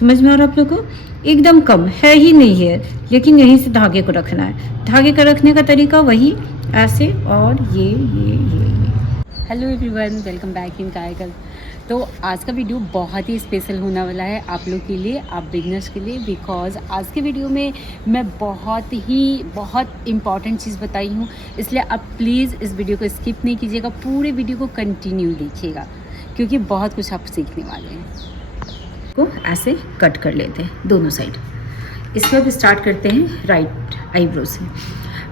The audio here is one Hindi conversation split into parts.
समझ में आ रहा है आप लोग को? एकदम कम है ही नहीं हेयर, लेकिन यहीं से धागे को रखना है। धागे का रखने का तरीका वही ऐसे और ये। Hello everyone, welcome back in कायकल। तो आज का वीडियो बहुत ही स्पेशल होने वाला है आप लोग के लिए, आप बिगनर्स के लिए, बिकॉज आज के वीडियो में मैं बहुत इम्पॉर्टेंट चीज़ बताई हूँ। इसलिए आप प्लीज़ इस वीडियो को स्किप नहीं कीजिएगा, पूरे वीडियो को कंटिन्यू देखिएगा क्योंकि बहुत कुछ आप सीखने वाले हैं। को ऐसे कट कर लेते हैं दोनों साइड। इसके बाद स्टार्ट करते हैं राइट आईब्रो से।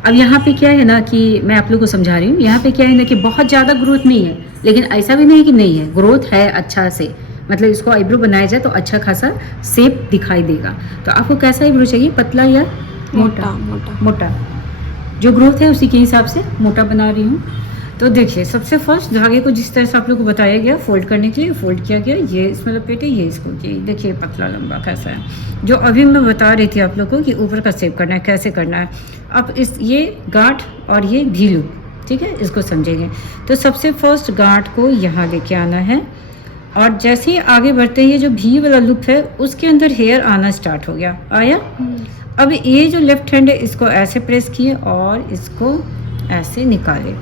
अब यहाँ पे क्या है ना कि मैं आप लोगों को समझा रही हूँ, यहाँ पे क्या है ना कि बहुत ज़्यादा ग्रोथ नहीं है, लेकिन ऐसा भी नहीं है कि नहीं है, ग्रोथ है अच्छा से। मतलब इसको आईब्रो बनाया जाए तो अच्छा खासा शेप दिखाई देगा। तो आपको कैसा आईब्रो चाहिए, पतला या मोटा? जो ग्रोथ है उसी के हिसाब से मोटा बना रही हूँ। तो देखिए, सबसे फर्स्ट धागे को जिस तरह से आप लोग को बताया गया फोल्ड करने के लिए फोल्ड किया गया, ये इसमें लपेटे, ये इसको किए। देखिए पतला लंबा कैसा है, जो अभी मैं बता रही थी आप लोग को कि ऊपर का शेप करना है, कैसे करना है। अब ये गांठ और ये ढीलू, ठीक है, इसको समझेंगे। तो सबसे फर्स्ट गांठ को यहाँ लेके आना है और जैसे ही आगे बढ़ते हैं, ये जो भी वाला लुप है उसके अंदर हेयर आना स्टार्ट हो गया, आया। अब ये जो लेफ्ट हैंड है इसको ऐसे प्रेस किए और इसको ऐसे निकाले।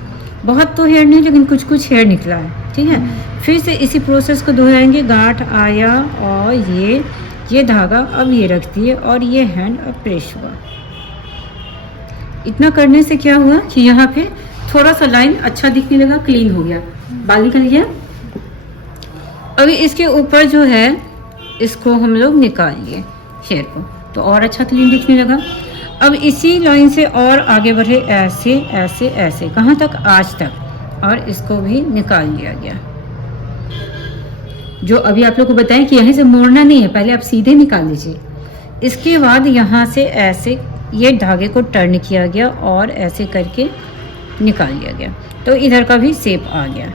बहुत तो हेयर नहीं, लेकिन कुछ कुछ हेयर निकला है, ठीक है। फिर से इसी प्रोसेस को दोहराएंगे। गांठ आया और ये धागा अब ये रख दिए और ये हैंड अब प्रेस हुआ। इतना करने से क्या हुआ कि यहाँ पे थोड़ा सा लाइन अच्छा दिखने लगा, क्लीन हो गया, बाल निकल गया। अभी इसके ऊपर जो है इसको हम लोग निकाल लिए हेयर को, तो और अच्छा क्लीन दिखने लगा। अब इसी लाइन से और आगे बढ़े, ऐसे ऐसे ऐसे, कहाँ तक, आज तक, और इसको भी निकाल लिया गया। जो अभी आप लोग को बताएं कि यहाँ से मोड़ना नहीं है, पहले आप सीधे निकाल लीजिए। इसके बाद यहाँ से ऐसे ये धागे को टर्न किया गया और ऐसे करके निकाल लिया गया, तो इधर का भी शेप आ गया।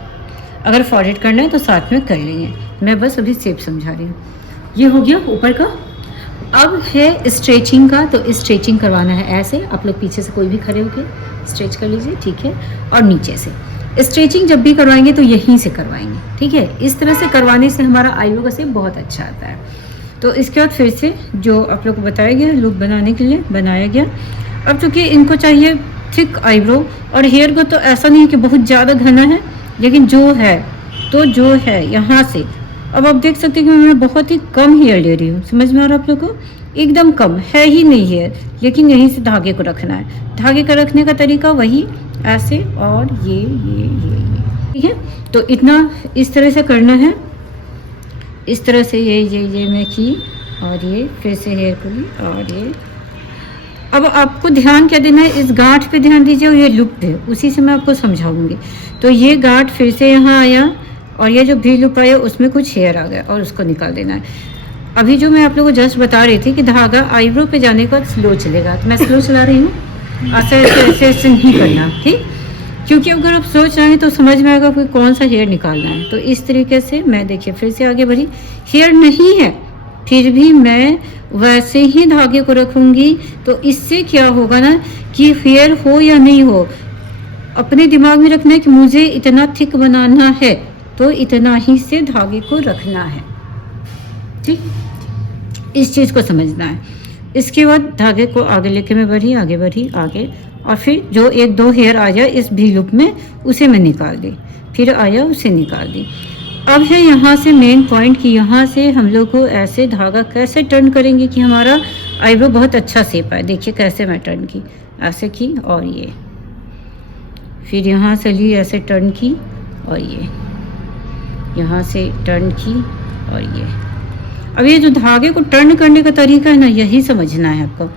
अगर फॉरवर्ड करना है तो साथ में कर लेंगे, मैं बस अभी शेप समझा रही हूँ। ये हो गया ऊपर का। अब है स्ट्रेचिंग का, तो स्ट्रेचिंग करवाना है ऐसे। आप लोग पीछे से कोई भी खड़े होके स्ट्रेच कर लीजिए, ठीक है। और नीचे से स्ट्रेचिंग जब भी करवाएंगे तो यहीं से करवाएंगे, ठीक है। इस तरह से करवाने से हमारा आईब्रो का शेप बहुत अच्छा आता है। तो इसके बाद फिर से जो आप लोग को बताया गया लुक बनाने के लिए बनाया गया। अब चूँकि इनको चाहिए थिक आईब्रो, और हेयर को तो ऐसा नहीं है कि बहुत ज़्यादा घना है, लेकिन जो है यहाँ से, अब आप देख सकते हैं कि मैं बहुत ही कम हेयर ले रही हूँ। समझ में आ रहा है आप लोग को? एकदम कम है ही नहीं हेयर, लेकिन यहीं से धागे को रखना है। धागे का रखने का तरीका वही ऐसे और ये, ठीक है। तो इतना इस तरह से करना है, इस तरह से ये मैं की, और ये फिर से हेयर को ली, और ये। अब आपको ध्यान क्या देना है, इस गांठ पे ध्यान दीजिए, और ये लुप है, उसी से मैं आपको समझाऊंगी। तो ये गांठ फिर से यहाँ आया, और ये जो भी लुप आया उसमें कुछ हेयर आ गया और उसको निकाल देना है। अभी जो मैं आप लोगों को जस्ट बता रही थी कि धागा आईब्रो पे जाने के बाद स्लो चलेगा, तो मैं स्लो चला रही हूँ। ऐसे नहीं करना, ठीक, क्योंकि अगर आप सोच रहे हैं तो समझ में आएगा कि कौन सा हेयर निकालना है। तो इस तरीके से मैं, देखिए, फिर से आगे बढ़ी। हेयर नहीं है फिर भी मैं वैसे ही धागे को रखूँगी। तो इससे क्या होगा ना कि हेयर हो या नहीं हो, अपने दिमाग में रखना है कि मुझे इतना थिक बनाना है, तो इतना ही से धागे को रखना है, ठीक। इस चीज़ को समझना है। इसके बाद धागे को आगे लेके मैं बढ़ी, आगे, और फिर जो एक दो हेयर आ जाए इस भी लुप में, उसे मैं निकाल दी, फिर आया उसे निकाल दी। अब है यहाँ से मेन पॉइंट कि यहाँ से हम लोग को ऐसे धागा कैसे टर्न करेंगे कि हमारा आईब्रो बहुत अच्छा शेप आए। देखिए कैसे मैं टर्न की, ऐसे की, और ये फिर यहाँ से ली, ऐसे टर्न की, और ये यहाँ से टर्न की, और ये। अब ये जो धागे को टर्न करने का तरीका है ना, यही समझना है आपको।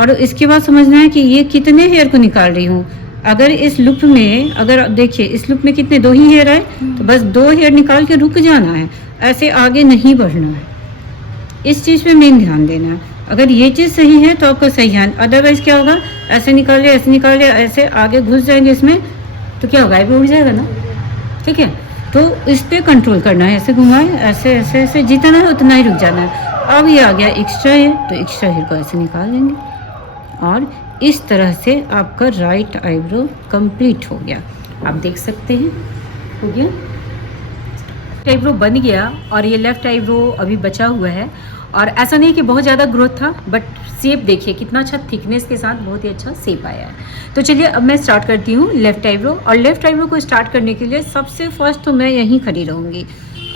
और इसके बाद समझना है कि ये कितने हेयर को निकाल रही हूँ। अगर इस लुप में, अगर देखिए इस लुप में कितने, 2 ही हेयर आए, तो बस 2 हेयर निकाल के रुक जाना है, ऐसे आगे नहीं बढ़ना है। इस चीज़ पे मेन ध्यान देना है। अगर ये चीज़ सही है तो आपका सही है, अदरवाइज क्या होगा, ऐसे निकाल लिया, ऐसे आगे घुस जाएंगे इसमें, तो क्या होगा, आईब्रो उड़ जाएगा ना, ठीक है। तो इस पर कंट्रोल करना है, ऐसे घुमाए, ऐसे ऐसे ऐसे, जितना है उतना ही रुक जाना है। अब ये आ गया एक्स्ट्रा हेयर, तो एक्स्ट्रा हेयर को ऐसे निकाल देंगे, और इस तरह से आपका राइट आईब्रो कंप्लीट हो गया। आप देख सकते हैं, हो गया, आईब्रो बन गया। और ये लेफ्ट आईब्रो अभी बचा हुआ है, और ऐसा नहीं कि बहुत ज़्यादा ग्रोथ था, बट शेप देखिए कितना अच्छा थिकनेस के साथ बहुत ही अच्छा शेप आया है। तो चलिए अब मैं स्टार्ट करती हूँ लेफ़्ट आईब्रो। और लेफ़्ट आईब्रो को स्टार्ट करने के लिए सबसे फर्स्ट तो मैं यहीं खड़ी रहूँगी।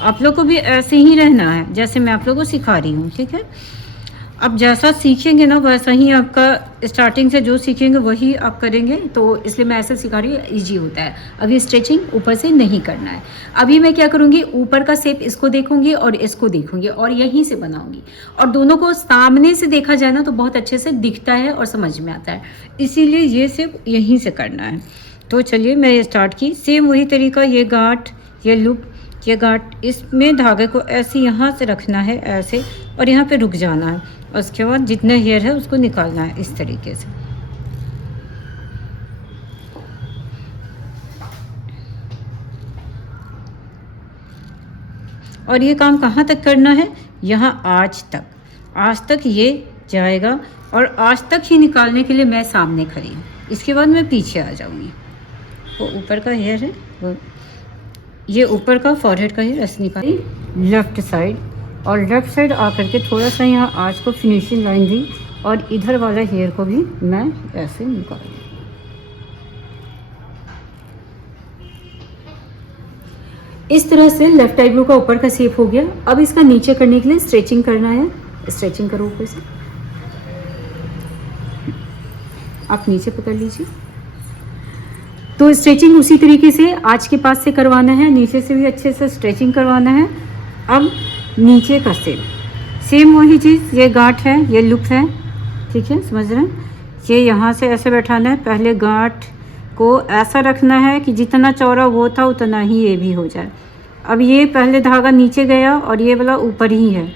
आप लोग को भी ऐसे ही रहना है जैसे मैं आप लोगों को सिखा रही हूँ, ठीक है। अब जैसा सीखेंगे ना वैसा ही आपका स्टार्टिंग से जो सीखेंगे वही आप करेंगे, तो इसलिए मैं ऐसे सिखा रही हूँ, ईजी होता है। अभी स्ट्रेचिंग ऊपर से नहीं करना है। अभी मैं क्या करूँगी, ऊपर का शेप इसको देखूंगी और इसको देखूंगी और यहीं से बनाऊंगी। और दोनों को सामने से देखा जाए ना तो बहुत अच्छे से दिखता है और समझ में आता है, इसीलिए ये शेप यहीं से करना है। तो चलिए मैं ये स्टार्ट की। सेम वही तरीका, ये गांठ, ये लूप, ये गांठ, इसमें धागे को ऐसे यहाँ से रखना है ऐसे, और यहाँ पे रुक जाना है। और उसके बाद जितने हेयर है उसको निकालना है इस तरीके से। और ये काम कहाँ तक करना है, यहाँ आज तक, आज तक ये जाएगा। और आज तक ही निकालने के लिए मैं सामने खड़ी हूँ। इसके बाद मैं पीछे आ जाऊँगी। वो ऊपर का हेयर है, वो ये ऊपर का फॉरहेड का हेयर ऐसे निकाली लेफ्ट साइड, और लेफ्ट साइड आकर के थोड़ा सा यहाँ आज को फिनिशिंग लाइन दी, और इधर वाला हेयर को भी मैं ऐसे निकाली। इस तरह से लेफ्ट आईब्रो का ऊपर का शेप हो गया। अब इसका नीचे करने के लिए स्ट्रेचिंग करना है। स्ट्रेचिंग करो ऊपर से, आप नीचे पकड़ लीजिए। तो स्ट्रेचिंग उसी तरीके से आज के पास से करवाना है, नीचे से भी अच्छे से स्ट्रेचिंग करवाना है। अब नीचे का सेम वही चीज़, ये गांठ है, ये लुक है, ठीक है, समझ रहे हैं। ये यहाँ से ऐसे बैठाना है, पहले गांठ को ऐसा रखना है कि जितना चौड़ा वो था उतना ही ये भी हो जाए। अब ये पहले धागा नीचे गया और ये वाला ऊपर ही है।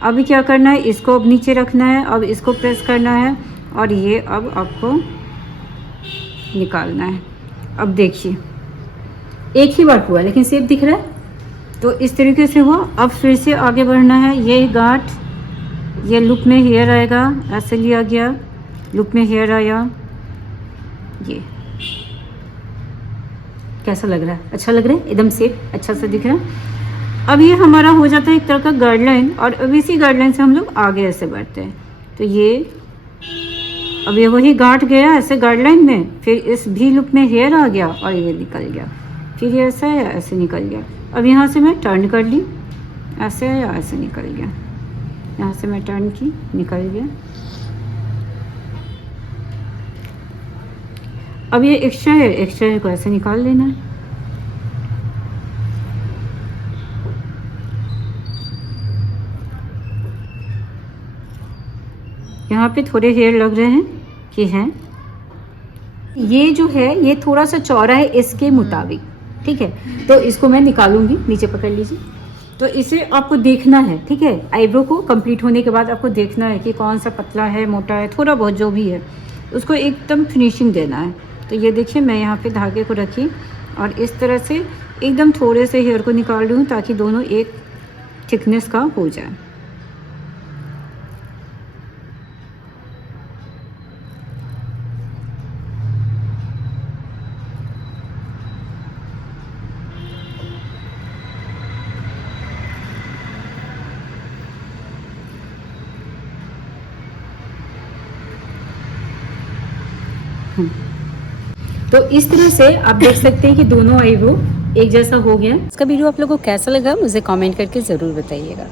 अब क्या करना है, इसको अब नीचे रखना है, अब इसको प्रेस करना है, और ये अब आपको निकालना है। अब देखिए एक ही बार हुआ लेकिन शेप दिख रहा है, तो इस तरीके से हुआ। अब फिर से आगे बढ़ना है। ये गांठ, ये लुक में हेयर आएगा, ऐसे लिया गया, लुक में हेयर आया। ये कैसा लग रहा है, अच्छा लग रहा है, एकदम शेप अच्छा सा दिख रहा है। अब ये हमारा हो जाता है एक तरह का गाइडलाइन, और अब इसी गाइडलाइन से हम लोग आगे ऐसे बढ़ते हैं। तो ये अब ये वही गांठ गया ऐसे गाइडलाइन में, फिर इस भी लुक में हेयर आ गया और ये निकल गया, फिर ये ऐसा है, ऐसे निकल गया। अब यहाँ से मैं टर्न कर ली, ऐसे या ऐसे निकल गया, यहाँ से मैं टर्न की, निकल गया। अब ये एक्स्ट्रा हेयर को ऐसे निकाल लेना है। यहाँ पे थोड़े हेयर लग रहे हैं कि हैं, ये जो है ये थोड़ा सा चौड़ा है इसके मुताबिक, ठीक है। तो इसको मैं निकालूंगी, नीचे पकड़ लीजिए। तो इसे आपको देखना है, ठीक है। आईब्रो को कंप्लीट होने के बाद आपको देखना है कि कौन सा पतला है, मोटा है, थोड़ा बहुत जो भी है उसको एकदम फिनिशिंग देना है। तो ये देखिए मैं यहाँ पे धागे को रखी और इस तरह से एकदम थोड़े से हेयर को निकाल रही हूँ ताकि दोनों एक थिकनेस का हो जाए। तो इस तरह से आप देख सकते हैं कि दोनों आईब्रो एक जैसा हो गया। इसका वीडियो आप लोगों को कैसा लगा मुझे कमेंट करके ज़रूर बताइएगा।